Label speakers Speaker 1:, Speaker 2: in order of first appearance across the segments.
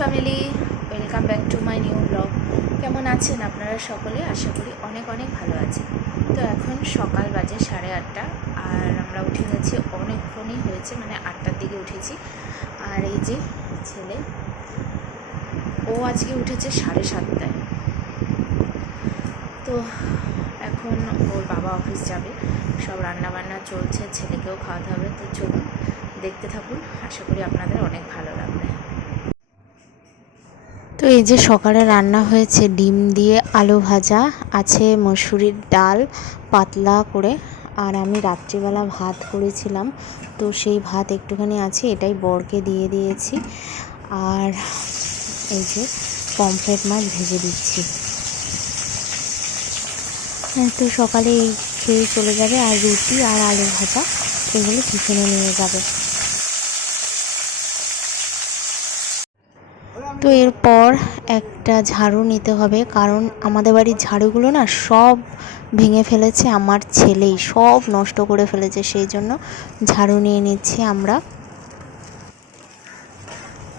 Speaker 1: Family welcome back to my new blog কেমন আছেন আপনারা সকলে? আশা করি অনেক অনেক ভালো আছেন। তো এখন সকাল বাজে সাড়ে আটটা, আর আমরা উঠে গেছি অনেকক্ষণই হয়েছে মানে আটটার দিকে উঠেছি। আর এই যে ছেলে, ও আজকে উঠেছে সাড়ে সাতটায়। তো এখন ওর বাবা অফিস যাবে, সব রান্না বান্না চলছে, ছেলেকেও খাওয়াতে হবে। তো চলুন, দেখতে থাকুন। আশা করি আপনাদের অনেক ভালো লাগবে। তো এই যে সকালে রান্না হয়েছে ডিম দিয়ে আলু ভাজা, আছে মসুরির ডাল পাতলা করে, আর আমি রাত্রিবেলা ভাত করেছিলাম। তো সেই ভাত একটুখানি আছে, এটাই বরকে দিয়ে দিয়েছি। আর এই যে পমফ্রেট মাছ ভেজে দিচ্ছি। হ্যাঁ তো সকালে এই খেয়ে চলে যাবে, আর রুটি আর আলু ভাজা, এগুলো টিফিনে নিয়ে যাবে। তো এরপর একটা ঝাড়ু নিতে হবে, কারণ আমাদের বাড়ির ঝাড়ুগুলো না সব ভেঙে ফেলেছে আমার ছেলেই, সব নষ্ট করে ফেলেছে, সেই জন্য ঝাড়ু নিয়ে নিচ্ছি আমরা।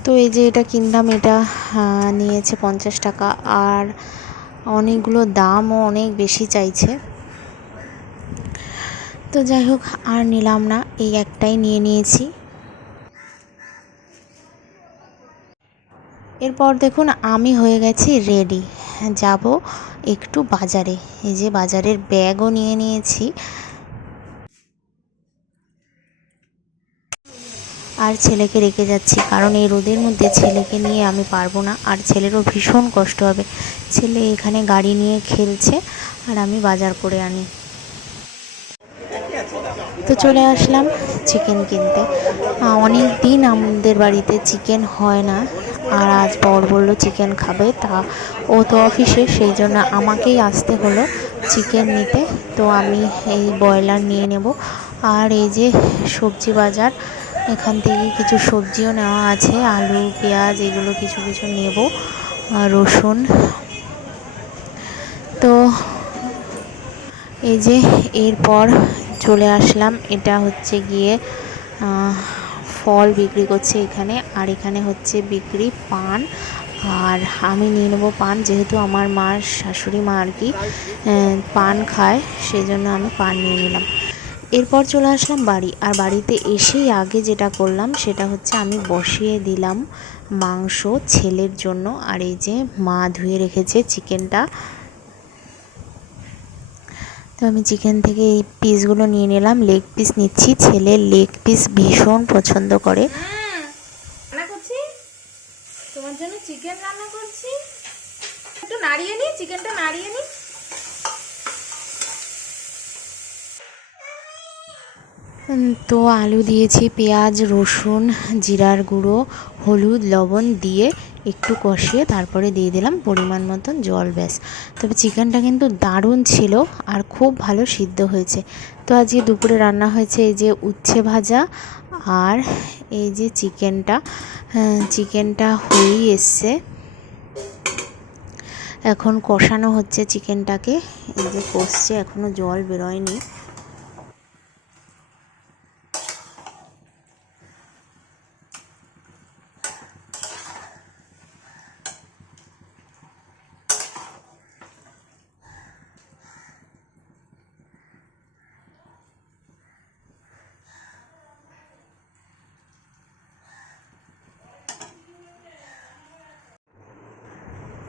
Speaker 1: তো এই যে এটা কিনলাম, এটা নিয়েছে পঞ্চাশ টাকা, আর অনেকগুলো দামও অনেক বেশি চাইছে। তো যাই হোক, আর নিলাম না, এই একটাই নিয়ে নিয়েছি। এরপর দেখুন, আমি হয়ে গেছি রেডি যাব একটু বাজারে। এই যে বাজারের ব্যাগও নিয়ে নিয়েছি। আর ছেলেকে রেখে যাচ্ছি, কারণ এই রোদের মধ্যে ছেলেকে নিয়ে আমি পারব না, আর ছেলেরও ভীষণ কষ্ট হবে। ছেলে এখানে গাড়ি নিয়ে খেলছে, আর আমি বাজার করে আনি। তো চলে আসলাম চিকেন কিনতে। অনেক দিন আমাদের বাড়িতে চিকেন হয় না। আর আজ বর বলল চিকেন খাবে। তা ও তো অফিসে সেই জন্য আমাকেই আসতে হলো চিকেন নিতে। তো আমি এই ব্রয়লার নিয়ে নেব। আর এই যে সবজি বাজার, এখান থেকে কিছু সবজিও নেওয়া আছে। আলু, পেঁয়াজ, এগুলো কিছু কিছু নেব। রসুন। তো এই যে এরপর চলে আসলাম। এটা হচ্ছে গিয়ে ফল বিক্রি করছে এখানে, আর এখানে হচ্ছে বিক্রি পান। আর আমি নিয়ে নেব পান, যেহেতু আমার মার শাশুড়ি মা আর কি পান খায় সেই জন্য আমি পান নিয়ে নিলাম। এরপর চলে আসলাম বাড়ি, আর বাড়িতে এসেই আগে যেটা করলাম, সেটা হচ্ছে আমি বসিয়ে দিলাম মাংস ছেলের জন্য, আর এই যে মা ধুয়ে রেখেছে চিকেনটা। তো আমি চিকেন থেকে এই পিসগুলো নিয়ে নিলাম লেগ পিস নিচ্ছি। ছেলে লেগ পিস ভীষণ পছন্দ করে।
Speaker 2: তোমার জন্য চিকেন রান্না করছি। একটু নাড়িয়ে নি চিকেনটা নাড়িয়ে নি
Speaker 1: তো আলু দিয়েছি, পেঁয়াজ, রসুন, জিরার গুঁড়ো, হলুদ, লবণ দিয়ে একটু কষিয়ে তারপরে দিয়ে দিলাম পরিমাণ মতন জল, ব্যাস। তবে চিকেনটা কিন্তু দারুণ ছিল আর খুব ভালো সিদ্ধ হয়েছে। তো আজকে দুপুরে রান্না হয়েছে এই যে উচ্ছে ভাজা আর এই যে চিকেনটা। চিকেনটা হয়েই এসছে। এখন কষানো হচ্ছে চিকেনটাকে। এই যে কষছে এখনও জল বেরোয়নি।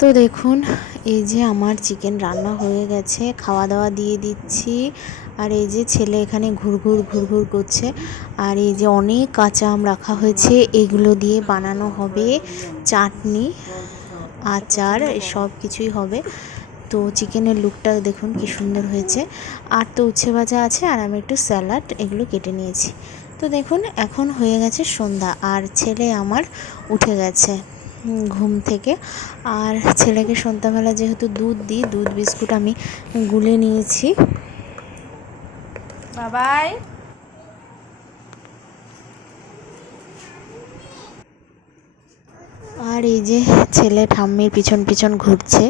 Speaker 1: তো দেখুন, এই যে আমার চিকেন রান্না হয়ে গেছে খাওয়া দাওয়া দিয়ে দিচ্ছি। আর এই যে ছেলে এখানে ঘুরঘুর ঘুরঘুর করছে। আর এই যে অনেক কাঁচা আম রাখা হয়েছে, এগুলো দিয়ে বানানো হবে চাটনি, আচার, সব কিছুই হবে। তো চিকেনের লুকটা দেখুন কি সুন্দর হয়েছে। আর তো উচ্ছে ভাজা আছে, আর আমি একটু স্যালাড এগুলো কেটে নিয়েছি। তো দেখুন, এখন হয়ে গেছে সন্ধ্যা, আর ছেলে আমার উঠে গেছে। ঘুম থেকে। আর ছেলেকে সন্ধ্যাবেলা যেহেতু দুধ দিই দুধ বিস্কুট আমি গুলে নিয়েছি।
Speaker 2: বাবাই।
Speaker 1: আর এই যে ছেলে ঠাম্মির পিছন পিছন ঘুরছে।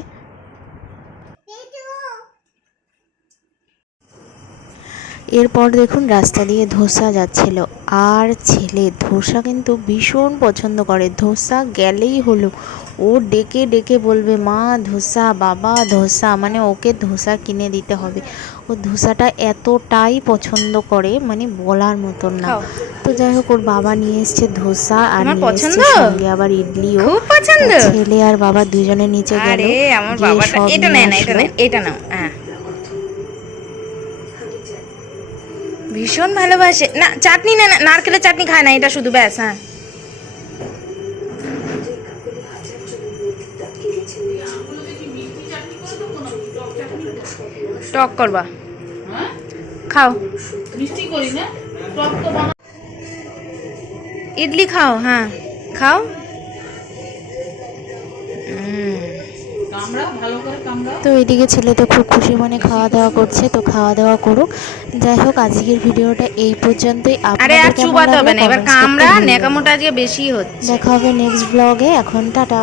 Speaker 1: এরপর দেখুন রাস্তা দিয়ে ধোসা যাচ্ছিল। আর ছেলে ধোসা কিন্তু ভীষণ পছন্দ করে। ধোসা গেলেই হলো। ও ডেকে ডেকে বলবে মা ধোসা বাবা ধোসা। মানে ওকে ধোসা কিনে দিতে হবে। ও ধোসাটা এতটাই পছন্দ করে মানে বলার মতন না। তো যাই হোক ওর বাবা নিয়ে এসছে ধোসা আর নিয়ে এসছে? সঙ্গে আবার ইডলিও। ছেলে আর বাবা দুজনে নিচে গেল। সব
Speaker 2: এটা না এটা নাও হ্যাঁ। ভীষণ ভালোবাসে। না, চাটনি না নারকেলের চাটনি খায় না, এটা শুধু ব্যাস হ্যাঁ। টক করবা। খাও। ইডলি খাও হ্যাঁ। খাও।
Speaker 3: কামড়াও
Speaker 1: তো এদিকে ছেলে তো খুব খুশি মনে খাওয়া দাওয়া করছে তো খাওয়া দাওয়া করুক। যাই হোক আজকের ভিডিওটা এই পর্যন্তই। আপনাদের কেমন লাগল? দেখা হবে নেক্সট ব্লগে এখন টাটা।